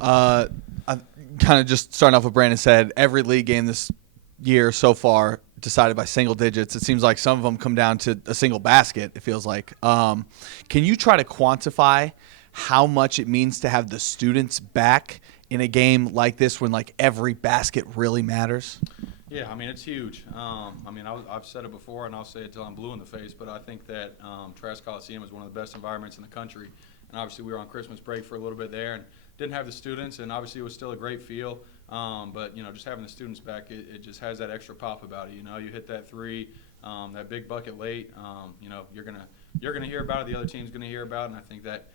I'm kind of just starting off what Brandon said. Every league game this year so far decided by single digits. It seems like some of them come down to a single basket, it feels like. Can you try to quantify how much it means to have the students back in a game like this when like every basket really matters? Yeah, I mean, it's huge. I've said it before, and I'll say it till I'm blue in the face, but I think that Trask Coliseum is one of the best environments in the country. And obviously, we were on Christmas break for a little bit there and didn't have the students, and obviously, it was still a great feel. But, just having the students back, it just has that extra pop about it. You hit that three, that big bucket late, you're gonna hear about it, the other team's gonna hear about it, and I think that,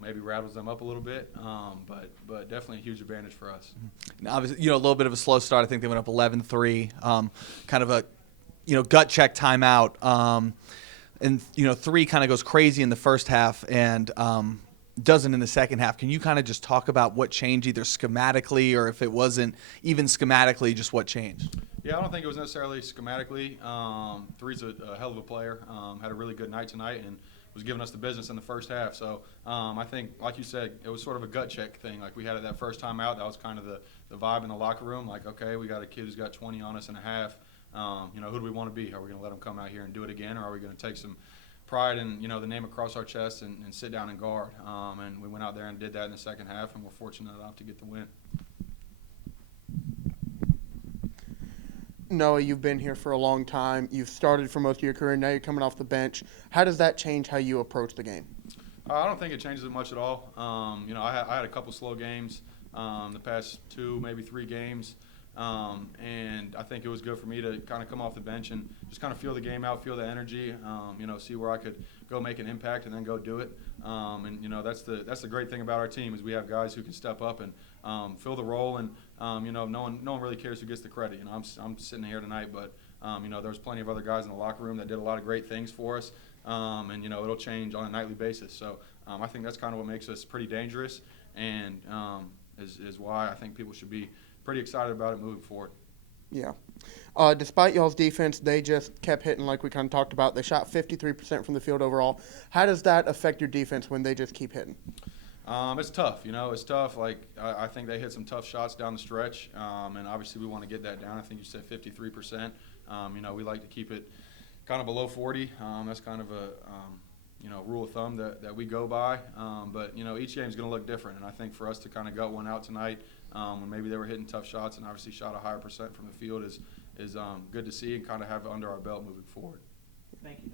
maybe rattles them up a little bit, but definitely a huge advantage for us. Now, obviously, a little bit of a slow start. I think they went up 11-3, kind of a, gut check timeout. And, three kind of goes crazy in the first half and doesn't in the second half. Can you kind of just talk about what changed either schematically or if it wasn't even schematically, just what changed? Yeah, I don't think it was necessarily schematically. Three's a hell of a player. Had a really good night tonight and was giving us the business in the first half. So I think, like you said, it was sort of a gut check thing. Like we had it that first time out. That was kind of the vibe in the locker room. Like, okay, we got a kid who's got 20 on us in a half. Who do we want to be? Are we going to let him come out here and do it again, or are we going to take some pride and the name across our chest and sit down and guard? And we went out there and did that in the second half, and we're fortunate enough to get the win. Noah, you've been here for a long time. You've started for most of your career. Now you're coming off the bench. How does that change how you approach the game? I don't think it changes it much at all. I had a couple slow games the past 2, maybe 3 games. And I think it was good for me to kind of come off the bench and just kind of feel the game out, feel the energy, see where I could go make an impact and then go do it. That's the great thing about our team is we have guys who can step up and fill the role, and no one really cares who gets the credit. I'm sitting here tonight, but there's plenty of other guys in the locker room that did a lot of great things for us, and it'll change on a nightly basis. So I think that's kind of what makes us pretty dangerous, and is why I think people should be pretty excited about it moving forward. Yeah. Despite y'all's defense, they just kept hitting like we kind of talked about. They shot 53% from the field overall. How does that affect your defense when they just keep hitting? It's tough. It's tough. Like I think they hit some tough shots down the stretch, and obviously we want to get that down. I think you said 53%. We like to keep it kind of below 40. That's kind of a rule of thumb that we go by. But each game is going to look different, and I think for us to kind of gut one out tonight, when maybe they were hitting tough shots and obviously shot a higher percent from the field is good to see and kind of have under our belt moving forward. Thank you.